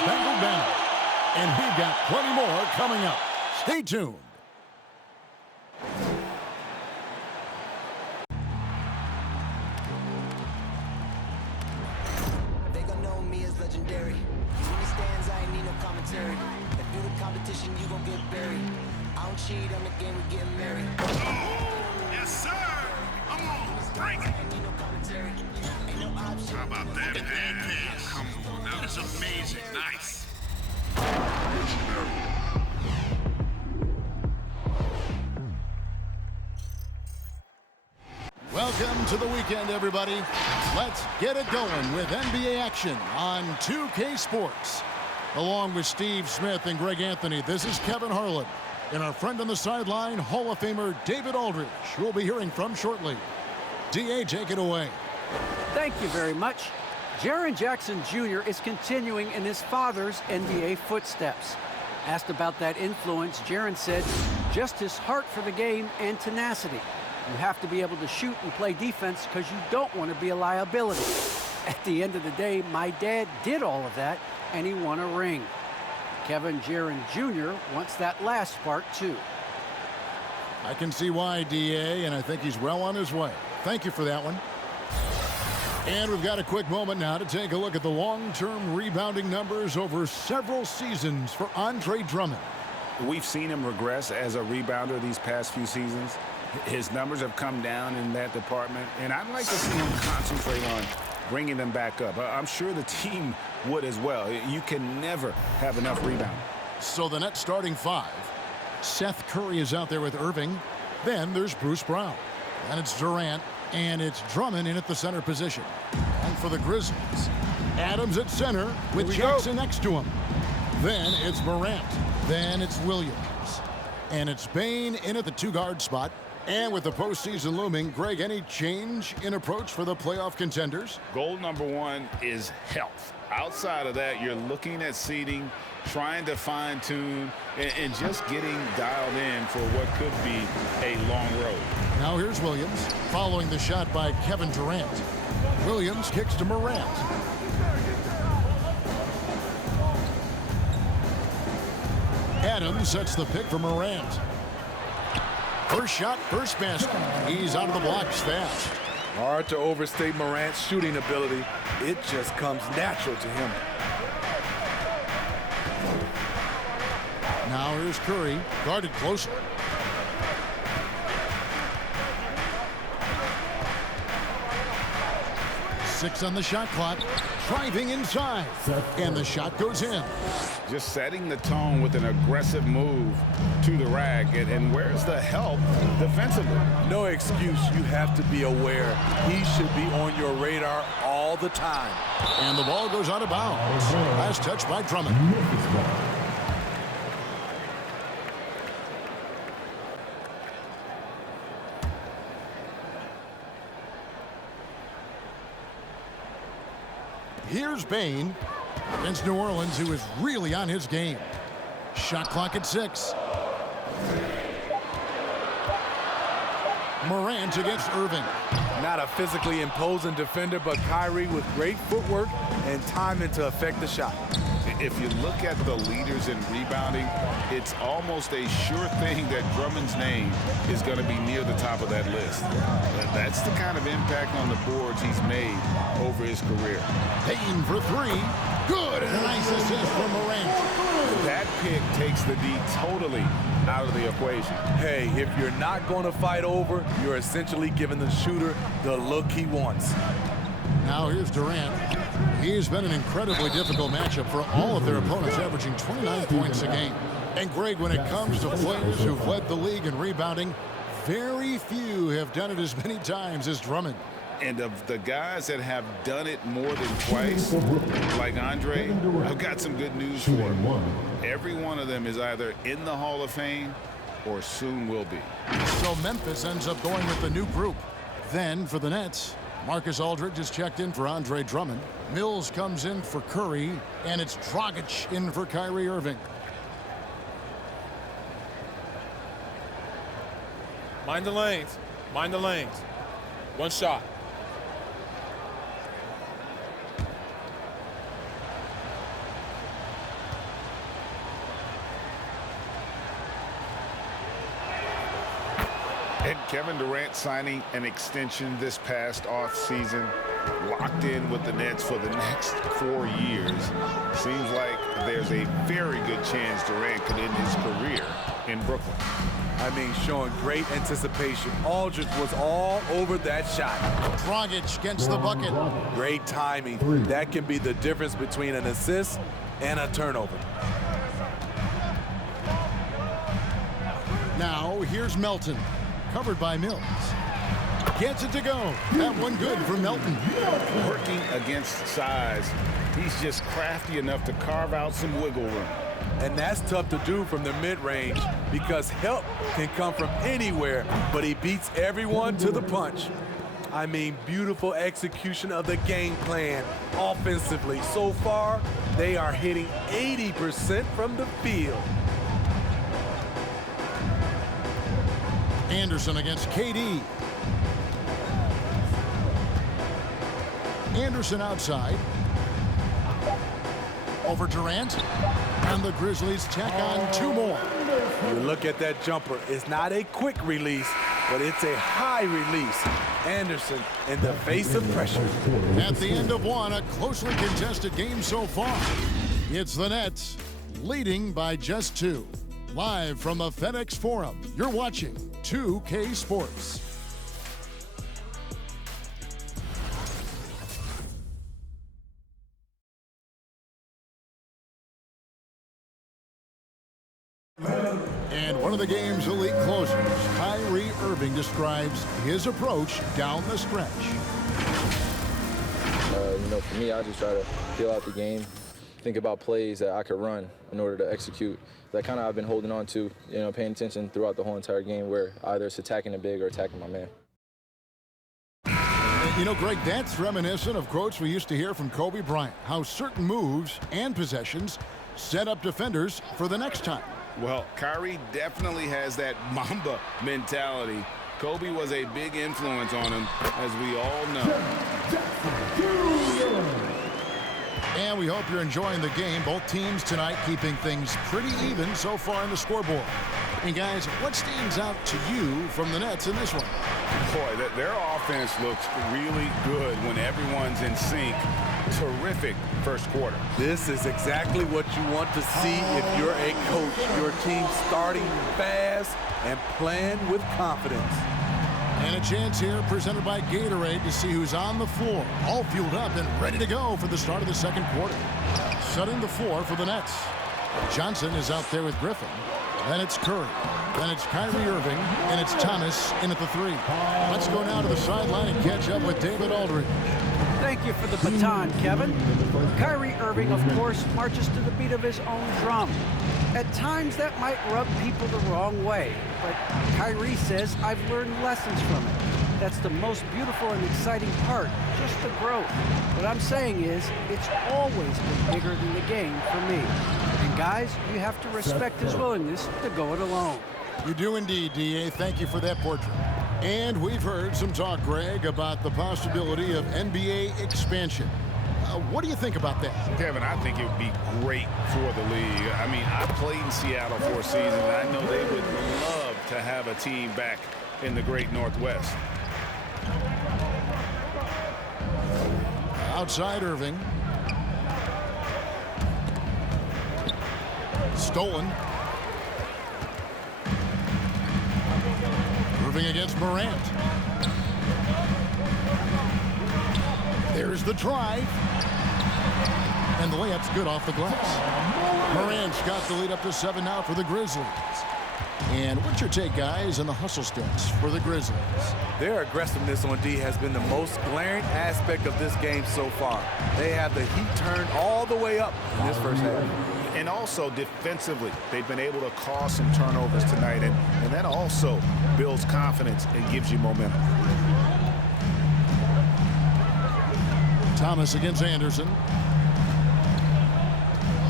Star-Spangled Banner. And we've got plenty more coming up. Stay tuned. They gon' know me as legendary. When he stands, I ain't need no commentary. If you the competition, you gon' get buried. I don't cheat on the game, we getting married. Oh, yes, sir. Come on, break it. Ain't need no commentary. Ain't no option. How about that pass? Come on, that was amazing. Nice. Welcome to the weekend, everybody. Let's get it going with NBA action on 2K Sports. Along with Steve Smith and Greg Anthony, this is Kevin Harlan. And our friend on the sideline, Hall of Famer David Aldridge, who we'll be hearing from shortly. DA, take it away. Thank you very much. Jaren Jackson Jr. is continuing in his father's NBA footsteps. Asked about that influence, Jaren said, just his heart for the game and tenacity. You have to be able to shoot and play defense because you don't want to be a liability. At the end of the day, my dad did all of that, and he won a ring. Kevin Jaren Jr. wants that last part, too. I can see why, DA, and I think he's well on his way. Thank you for that one. And we've got a quick moment now to take a look at the long-term rebounding numbers over several seasons for Andre Drummond. We've seen him regress as a rebounder these past few seasons. His numbers have come down in that department, and I'd like to see him concentrate on bringing them back up. I'm sure the team would as well. You can never have enough rebound. So the Nets starting five. Seth Curry is out there with Irving. Then there's Bruce Brown. And it's Durant, and it's Drummond in at the center position. And for the Grizzlies, Adams at center with Jackson next to him. Then it's Morant. Then it's Williams. And it's Bane in at the two-guard spot. And with the postseason looming, Greg, any change in approach for the playoff contenders? Goal number one is health. Outside of that, you're looking at seeding, trying to fine-tune, and just getting dialed in for what could be a long road. Now here's Williams, following the shot by Kevin Durant. Williams kicks to Morant. Adams sets the pick for Morant. First shot, first basket. He's out of the blocks fast. Hard to overstate Morant's shooting ability. It just comes natural to him. Now here's Curry, guarded closely. Six on the shot clock, driving inside, and the shot goes in. Just setting the tone with an aggressive move to the rack, and where's the help defensively? No excuse. You have to be aware. He should be on your radar all the time. And the ball goes out of bounds. Last touch by Drummond. Here's Bane against New Orleans, who is really on his game. Shot clock at 6. Morant against Irving. Not a physically imposing defender, but Kyrie with great footwork and timing to affect the shot. If you look at the leaders in rebounding, it's almost a sure thing that Drummond's name is going to be near the top of that list. That's the kind of impact on the boards he's made over his career. Payne for 3. Good. And a nice assist from Morant. That pick takes the D totally out of the equation. Hey, if you're not going to fight over, you're essentially giving the shooter the look he wants. Now here's Durant. He's been an incredibly difficult matchup for all of their opponents, averaging 29 points a game. And Greg, when it comes to players who've led the league in rebounding, very few have done it as many times as Drummond. And of the guys that have done it more than twice, like Andre, I've got some good news for him. Every one of them is either in the Hall of Fame or soon will be. So Memphis ends up going with the new group. Then for the Nets, Marcus Aldridge is checked in for Andre Drummond. Mills comes in for Curry, and it's Dragic in for Kyrie Irving. Mind the lanes. Mind the lanes. One shot. Kevin Durant signing an extension this past offseason, locked in with the Nets for the next 4 years. Seems like there's a very good chance Durant could end his career in Brooklyn. I mean, showing great anticipation. Aldridge was all over that shot. Dragic gets the bucket. Great timing. That can be the difference between an assist and a turnover. Now, here's Melton, covered by Mills. Gets it to go. That one good for Melton. Working against size, he's just crafty enough to carve out some wiggle room. And that's tough to do from the mid-range because help can come from anywhere, but he beats everyone to the punch. I mean, beautiful execution of the game plan offensively. So far, they are hitting 80% from the field. Anderson against KD. Anderson outside. Over Durant. And the Grizzlies tack on 2 more. You look at that jumper. It's not a quick release, but it's a high release. Anderson in the face of pressure. At the end of one, a closely contested game so far. It's the Nets leading by just 2. Live from the FedEx Forum, you're watching 2K Sports. And one of the game's elite closers, Kyrie Irving, describes his approach down the stretch. For me, I just try to feel out the game, think about plays that I could run in order to execute. That kind of I've been holding on to, paying attention throughout the whole entire game where either it's attacking the big or attacking my man. Greg, that's reminiscent of quotes we used to hear from Kobe Bryant, how certain moves and possessions set up defenders for the next time. Well, Kyrie definitely has that Mamba mentality. Kobe was a big influence on him, as we all know. And we hope you're enjoying the game. Both teams tonight keeping things pretty even so far in the scoreboard. And guys, what stands out to you from the Nets in this one? Boy, their offense looks really good when everyone's in sync. Terrific first quarter. This is exactly what you want to see if you're a coach. Your team starting fast and playing with confidence. And a chance here presented by Gatorade to see who's on the floor, all fueled up and ready to go for the start of the second quarter. Setting the floor for the Nets. Johnson is out there with Griffin. Then it's Curry. Then it's Kyrie Irving. And it's Thomas in at the 3. Let's go now to the sideline and catch up with David Aldridge. Thank you for the baton, Kevin. Kyrie Irving, of course, marches to the beat of his own drum. At times, that might rub people the wrong way, but Kyrie says, I've learned lessons from it. That's the most beautiful and exciting part, just the growth. What I'm saying is, it's always been bigger than the game for me. And guys, you have to respect his willingness to go it alone. You do indeed, D.A. Thank you for that portrait. And we've heard some talk, Greg, about the possibility of NBA expansion. What do you think about that? Kevin, I think it would be great for the league. I mean, I played in Seattle for a season, and I know they would love to have a team back in the great Northwest. Outside Irving. Stolen. Irving against Morant. There's the drive. And the layup's good off the glass. Morant's got the lead up to 7 now for the Grizzlies. And what's your take, guys, on the hustle stats for the Grizzlies? Their aggressiveness on D has been the most glaring aspect of this game so far. They have the heat turned all the way up in this first half. And also defensively, they've been able to cause some turnovers tonight, and that also builds confidence and gives you momentum. Thomas against Anderson.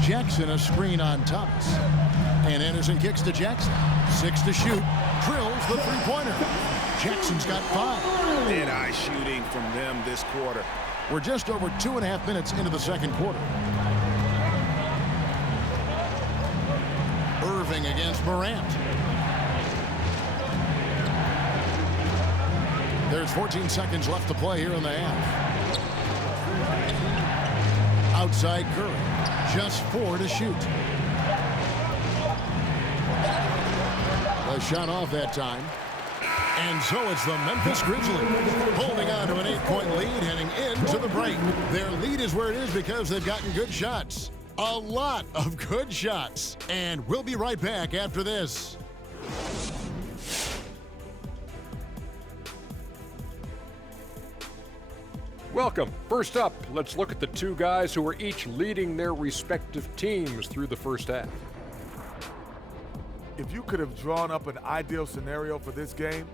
Jackson a screen on Thomas. And Anderson kicks to Jackson. 6 to shoot. Drills the three-pointer. Jackson's got 5. Mid-eye shooting from them this quarter. We're just over 2.5 minutes into the second quarter. Irving against Morant. There's 14 seconds left to play here in the half. Outside Curry. Just 4 to shoot. The shot off that time. And so it's the Memphis Grizzlies holding on to an 8-point lead heading into the break. Their lead is where it is because they've gotten good shots. A lot of good shots. And we'll be right back after this. Welcome. First up, let's look at the two guys who are each leading their respective teams through the first half. If you could have drawn up an ideal scenario for this game,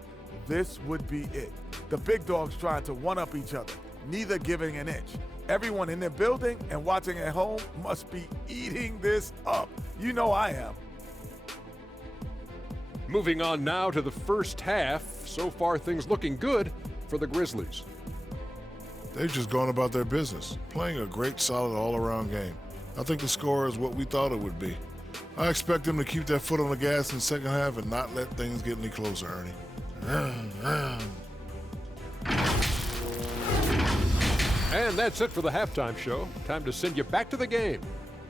this would be it. The big dogs trying to one-up each other, neither giving an inch. Everyone in their building and watching at home must be eating this up. You know I am. Moving on now to the first half. So far, things looking good for the Grizzlies. They've just gone about their business, playing a great, solid, all-around game. I think the score is what we thought it would be. I expect them to keep their foot on the gas in the second half and not let things get any closer, Ernie. And that's it for the halftime show. Time to send you back to the game.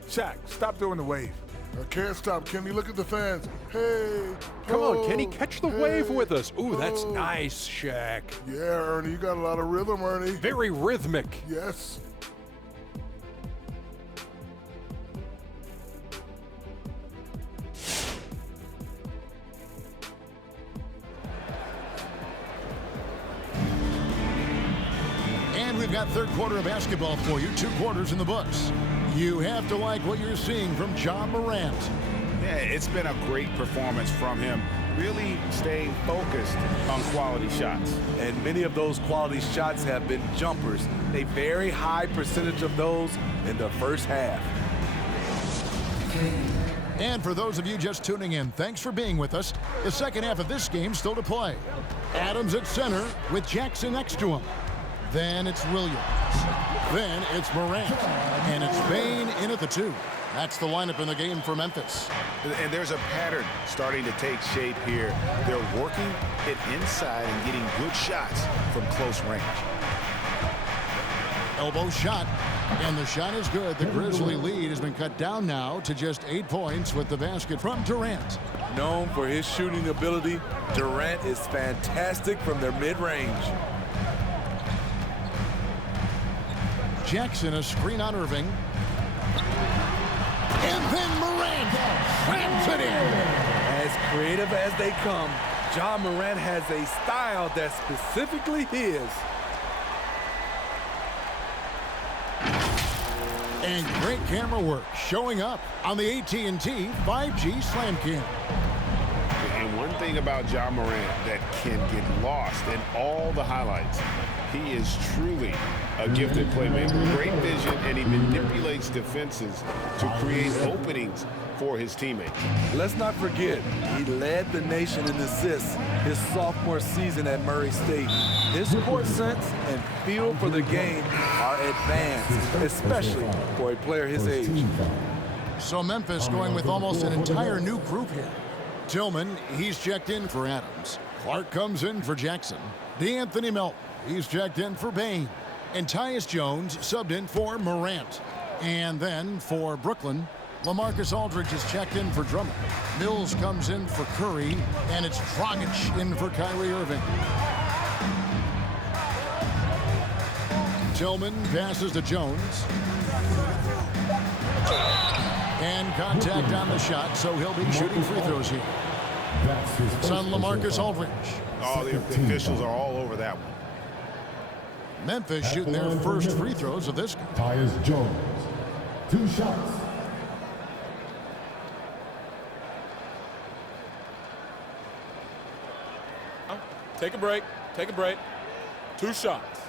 Shaq, stop doing the wave. I can't stop, Kenny. Look at the fans. Hey. Come on, Kenny, catch the wave hey, with us. Ooh, that's oh. nice, Shaq. Yeah, Ernie, you got a lot of rhythm, Ernie. Very rhythmic. Yes. And we've got third quarter of basketball for you. 2 quarters in the books. You have to like what you're seeing from Ja Morant. Yeah, it's been a great performance from him. Really staying focused on quality shots. And many of those quality shots have been jumpers. A very high percentage of those in the first half. And for those of you just tuning in, thanks for being with us. The second half of this game still to play. Adams at center with Jackson next to him. Then it's Williams. Then it's Morant. And it's Bane in at the 2. That's the lineup in the game for Memphis. And there's a pattern starting to take shape here. They're working it inside and getting good shots from close range. Elbow shot. And the shot is good. The Grizzly lead has been cut down now to just 8 points with the basket from Durant. Known for his shooting ability, Durant is fantastic from their mid-range. Jackson, a screen on Irving. And then Morant slams it in. As creative as they come, Ja Morant has a style that's specifically his. And great camera work showing up on the AT&T 5G Slam Cam. And one thing about Ja Morant that can get lost in all the highlights, he is truly a gifted playmaker. Great vision, and he manipulates defenses to create openings for his teammates. Let's not forget, he led the nation in assists his sophomore season at Murray State. His court sense and feel for the game are advanced, especially for a player his age. So Memphis going with almost an entire new group here. Tillman, he's checked in for Adams. Clark comes in for Jackson. DeAnthony Melton, he's checked in for Bane. And Tyus Jones subbed in for Morant. And then for Brooklyn, LaMarcus Aldridge is checked in for Drummond. Mills comes in for Curry, and it's Dragic in for Kyrie Irving. Tillman passes to Jones. And contact on the shot, so he'll be shooting free throws here. It's on LaMarcus Aldridge. Oh, the officials are all over that one. Memphis shooting their first free throws of this game. Tyus Jones, 2 shots. Take a break. Take a break. 2 shots.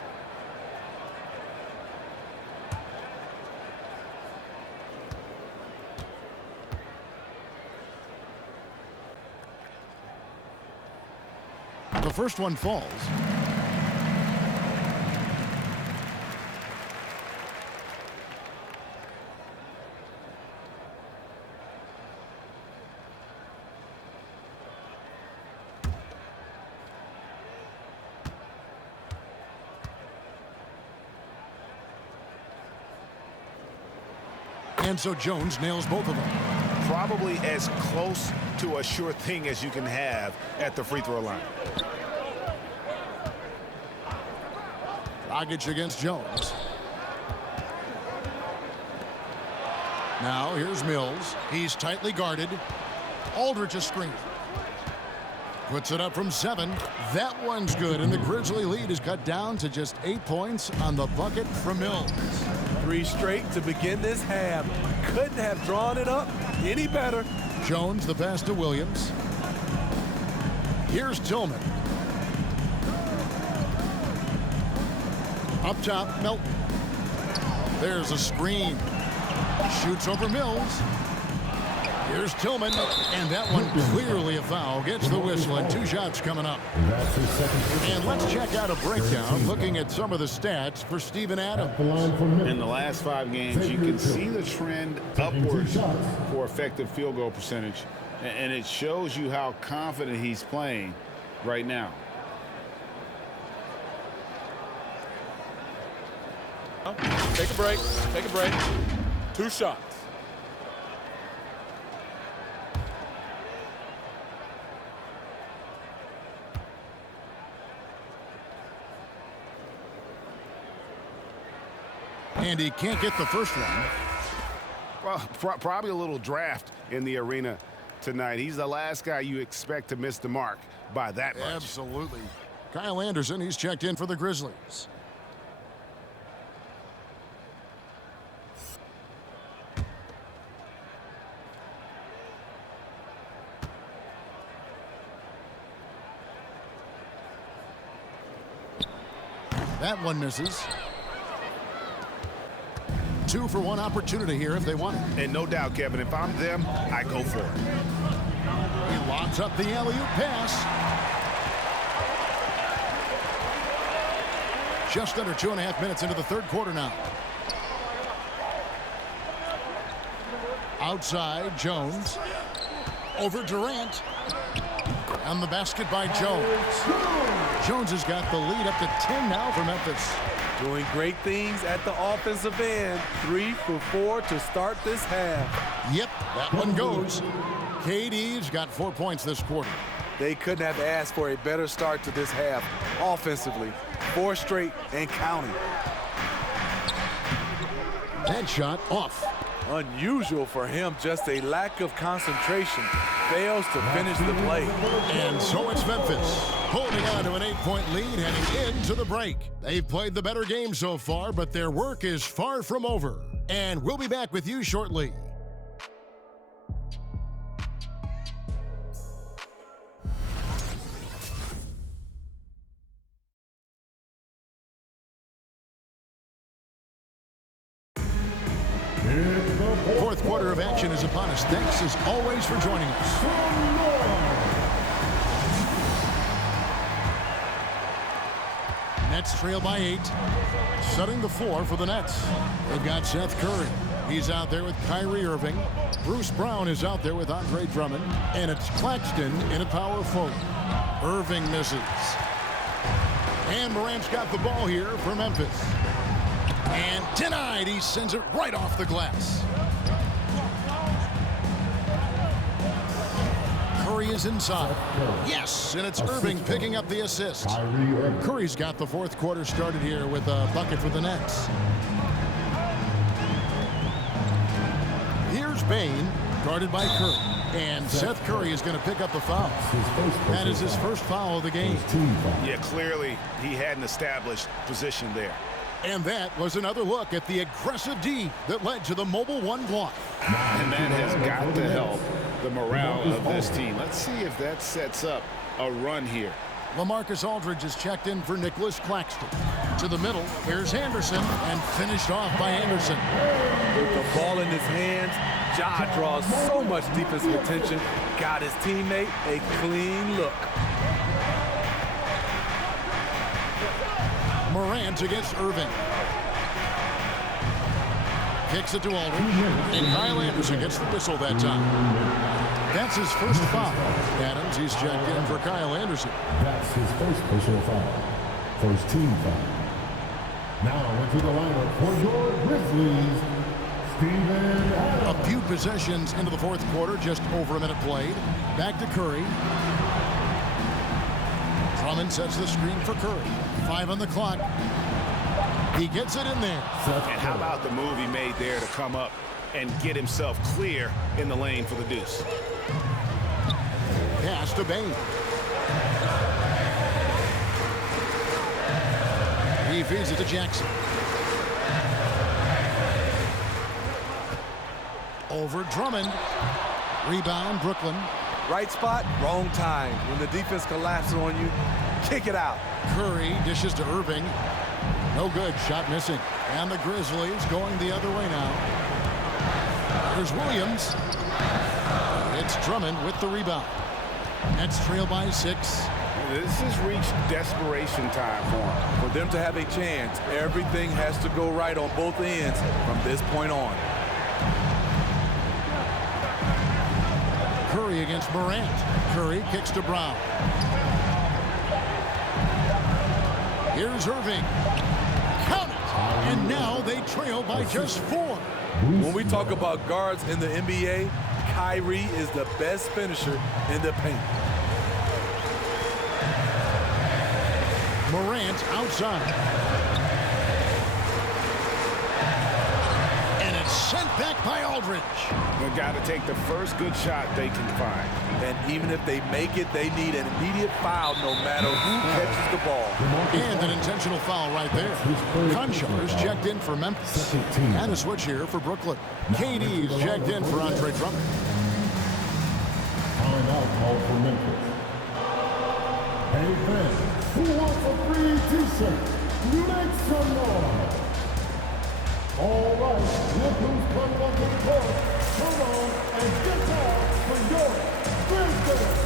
The first one falls. And so Jones nails both of them. Probably as close to a sure thing as you can have at the free throw line. Dragic against Jones. Now here's Mills. He's tightly guarded. Aldridge a screen. Puts it up from 7. That one's good, and the Grizzly lead is cut down to just 8 points on the bucket from Mills. 3 straight to begin this half. Couldn't have drawn it up any better. Jones the pass to Williams. Here's Tillman. Up top, Melton. There's a screen. Shoots over Mills. Here's Tillman, and that one clearly a foul. Gets the whistle, and 2 shots coming up. And let's check out a breakdown looking at some of the stats for Steven Adams. In the last 5 games, you can see the trend upwards for effective field goal percentage, and it shows you how confident he's playing right now. Take a break. Take a break. 2 shots. And he can't get the first one. Well, probably a little draft in the arena tonight. He's the last guy you expect to miss the mark by that much. Absolutely. Kyle Anderson, he's checked in for the Grizzlies. That one misses. 2 for 1 opportunity here if they want it. And no doubt, Kevin, if I'm them, I go for it. He lobs up the alley-oop pass. Just under 2.5 minutes into the 3rd quarter now. Outside, Jones. Over Durant. And the basket by Jones. Jones has got the lead up to 10 now for Memphis. Doing great things at the offensive end. 3 for 4 to start this half. Yep, that one goes. KD's got 4 points this quarter. They couldn't have asked for a better start to this half offensively. 4 straight and counting. That shot off. Unusual for him, just a lack of concentration. Fails to finish the play. And so it's Memphis holding on to an 8-point lead heading into the break. They've played the better game so far, but their work is far from over. And we'll be back with you shortly. Fourth quarter of action is upon us. Thanks as always for joining us. Nets trail by 8. Setting the floor for the Nets. They've got Seth Curry. He's out there with Kyrie Irving. Bruce Brown is out there with Andre Drummond. And it's Claxton in a power forward. Irving misses. And Morant's got the ball here for Memphis. And denied. He sends it right off the glass. Curry is inside. Yes, and it's Irving picking up the assist. Curry's got the 4th quarter started here with a bucket for the Nets. Here's Bain, guarded by Curry. And Seth Curry is going to pick up the foul. That is his first foul of the game. Yeah, clearly he had an established position there. And that was another look at the aggressive D that led to the mobile 1 block. And that has got to help the morale of this team. Let's see if that sets up a run here. LaMarcus Aldridge is checked in for Nicholas Claxton. To the middle, here's Anderson, and finished off by Anderson. With the ball in his hands, Ja draws so much defensive attention. Got his teammate a clean look. Morant against Irving. Kicks it to Aldridge. And Kyle Anderson gets the whistle that time. That's his first foul. Adams, he's checked in for Kyle Anderson. That's his first personal foul. First team foul. Now into the lineup for your Grizzlies, A few possessions into the fourth quarter, just over a minute played. Back to Curry. Drummond sets the screen for Curry. 5 on the clock. He gets it in there. And how about the move he made there to come up and get himself clear in the lane for the deuce? Pass to Bain. He feeds it to Jackson. Over Drummond. Rebound, Brooklyn. Right spot, wrong time. When the defense collapses on you, kick it out. Curry dishes to Irving. No good, shot missing. And the Grizzlies going the other way now. Here's Williams. It's Drummond with the rebound. Nets trail by 6. This has reached desperation time for them. For them to have a chance, everything has to go right on both ends from this point on. Curry against Morant. Curry kicks to Brown. Here's Irving. Count it! And now they trail by just 4. When we talk about guards in the NBA, Kyrie is the best finisher in the paint. Morant outside. And it's sent back by Aldridge. They've got to take the first good shot they can find. And even if they make it, they need an immediate foul no matter who catches the ball. And an intentional foul right there. Conchars checked in for Memphis. And a switch here for Brooklyn. KD's checked in for Andre Drummond. Timeout called for Memphis. Hey fans, who wants a free t-shirt? Make some noise. All right, look who's coming up to the court. Come on and get down for your Grizzlies.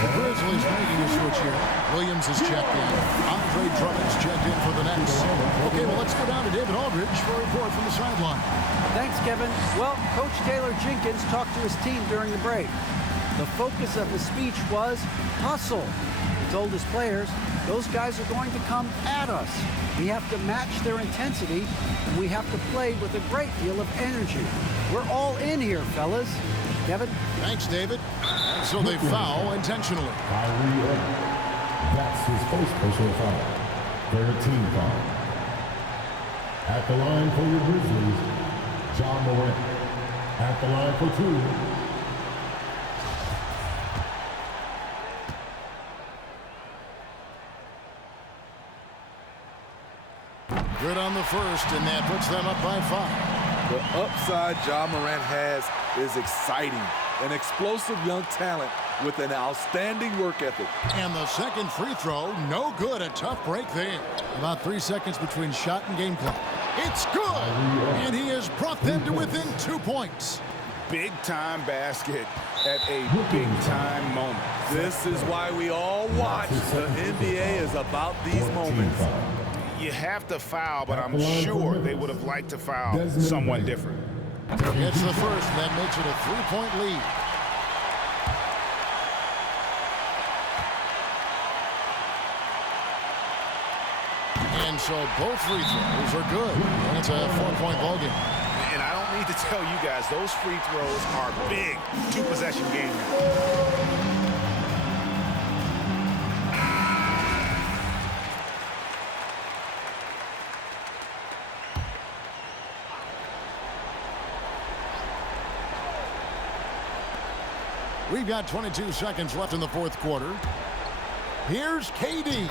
Grizzlies making a switch here. Williams is checked in. Andre Drummond's checked in for the Nets. Okay, well, let's go down to David Aldridge for a report from the sideline. Thanks, Kevin. Well, Coach Taylor Jenkins talked to his team during the break. The focus of his speech was hustle. He told his players, those guys are going to come at us. We have to match their intensity, and we have to play with a great deal of energy. We're all in here, fellas. Kevin? Thanks, David. And so they foul intentionally. Kyrie Irving. That's his first personal foul. 13 foul. At the line for your Grizzlies, John Morant. At the line for 2. Good on the first, and that puts them up by 5. The upside Ja Morant has is exciting. An explosive young talent with an outstanding work ethic. And the second free throw, no good. A tough break there. About 3 seconds between shot and game clock. It's good! And he has brought them to within 2 points. Big-time basket at a big-time moment. This is why we all watch. The NBA is about these moments. You have to foul, but I'm sure they would have liked to foul someone different. Gets the first, that makes it a 3-point lead. And so both free throws are good. And it's a 4-point ballgame. And I don't need to tell you guys, those free throws are big 2-possession games. We've got 22 seconds left in the fourth quarter. Here's KD.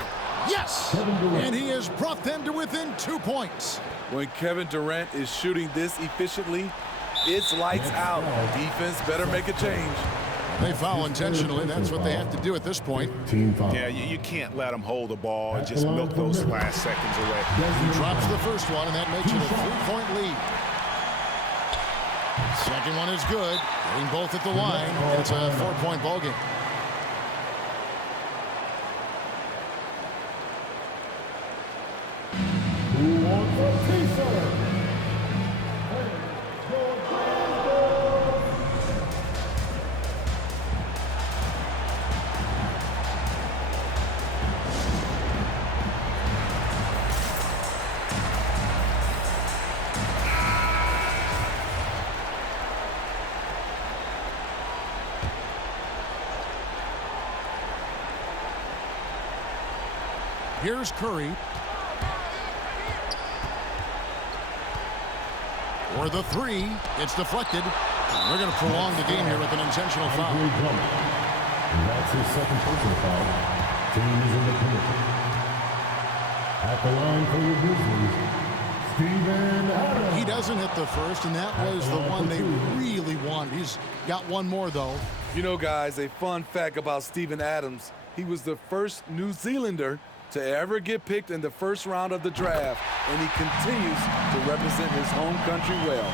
Yes! And he has brought them to within 2 points. When Kevin Durant is shooting this efficiently, it's lights out. Defense better make a change. They foul intentionally. That's what they have to do at this point. Team foul. Yeah, you can't let them hold the ball and just milk those last seconds away. He drops the first one, and that makes it a 3-point lead. Second one is good. Getting both at the line. It's a 4-point ball game. Who wants a t-shirt? Here's Curry. For the three. It's deflected. We're going to prolong the game here with an intentional foul. That's his second personal foul. Team is in the penalty. At the line for the Grizzlies, Steven Adams. He doesn't hit the first, and that was the one they really wanted. He's got one more, though. You know, guys, a fun fact about Steven Adams, he was the first New Zealander to ever get picked in the first round of the draft, and he continues to represent his home country well.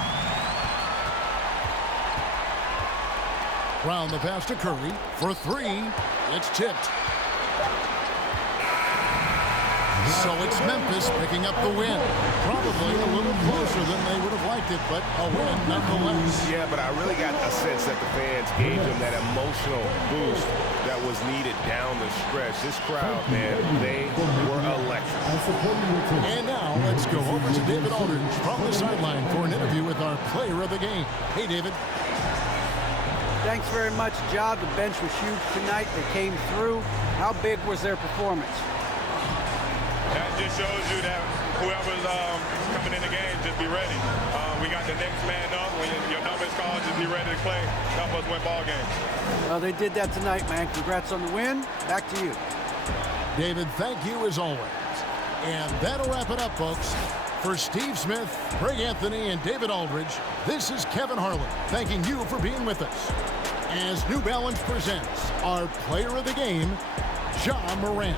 Brown the pass to Curry for three. It's tipped. So it's Memphis picking up the win. Probably a little closer than they would have liked it, but a win nonetheless. Yeah, but I really got a sense that the fans gave them that emotional boost that was needed down the stretch. This crowd, man, they were electric. And now let's go over to David Aldridge from the sideline for an interview with our player of the game. Hey, David. Thanks very much, Ja. The bench was huge tonight. They came through. How big was their performance? That just shows you that whoever's coming in the game, just be ready. We got the next man up. When your number is called, just be ready to play. Help us win ball games. Well, they did that tonight, man. Congrats on the win. Back to you. David, thank you as always. And that'll wrap it up, folks. For Steve Smith, Greg Anthony, and David Aldridge, this is Kevin Harlan thanking you for being with us. As New Balance presents our player of the game, Ja Morant.